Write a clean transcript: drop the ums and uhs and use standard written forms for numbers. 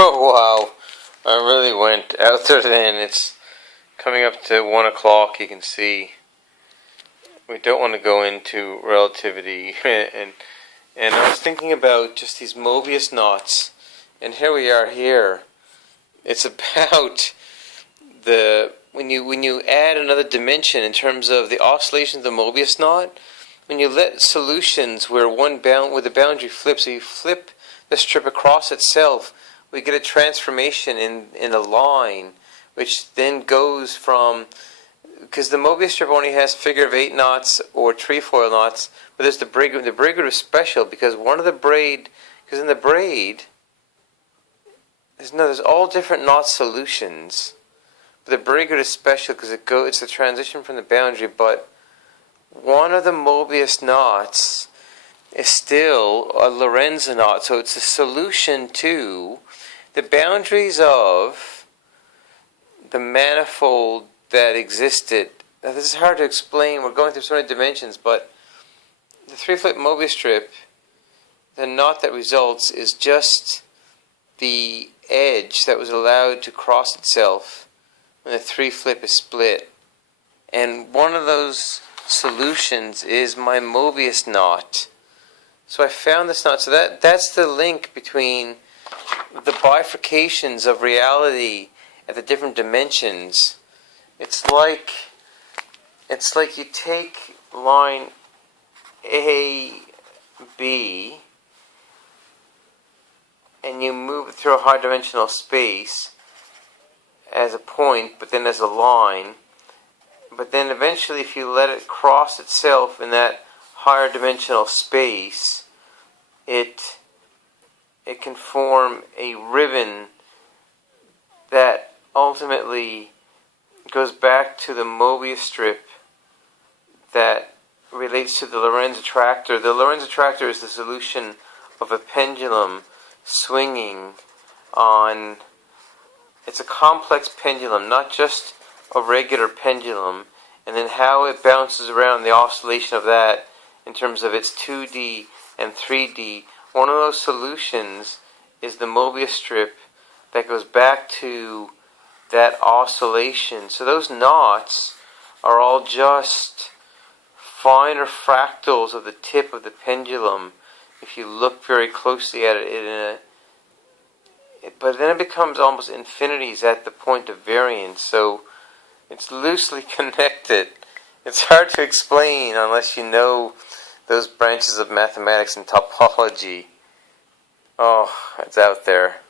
Oh wow, I really went out there then. It's coming up to 1 o'clock, you can see. We don't want to go into relativity, and I was thinking about just these Mobius knots, and here we are here. It's about when you add another dimension in terms of the oscillations of the Mobius knot, when you let solutions where the boundary flips, so you flip the strip across itself, we get a transformation in a line, which then goes from, because the Mobius strip only has figure of 8 knots or trefoil knots, but there's the Brigwood. The Brigwood is special because one of the braid, because in the braid, there's all different knot solutions. But the Brigwood is special because it's the transition from the boundary, but one of the Mobius knots is still a Lorentz knot, so it's a solution to the boundaries of the manifold that existed. Now this is hard to explain, we're going through so many dimensions, but the 3-flip Mobius strip, the knot that results is just the edge that was allowed to cross itself when the 3-flip is split. And one of those solutions is my Mobius knot. So I found this knot. So that's the link between the bifurcations of reality at the different dimensions. It's like you take line A, B, and you move it through a high dimensional space as a point, but then as a line. But then eventually, if you let it cross itself in that higher dimensional space, it can form a ribbon that ultimately goes back to the Mobius strip that relates to the Lorentz attractor. The Lorentz attractor is the solution of a pendulum swinging on. It's a complex pendulum, not just a regular pendulum, and then how it bounces around, the oscillation of that in terms of its 2D and 3D. One of those solutions is the Mobius strip that goes back to that oscillation. So those knots are all just finer fractals of the tip of the pendulum if you look very closely at it. But then it becomes almost infinities at the point of variance, so it's loosely connected. It's hard to explain unless you know those branches of mathematics and topology. Oh, it's out there.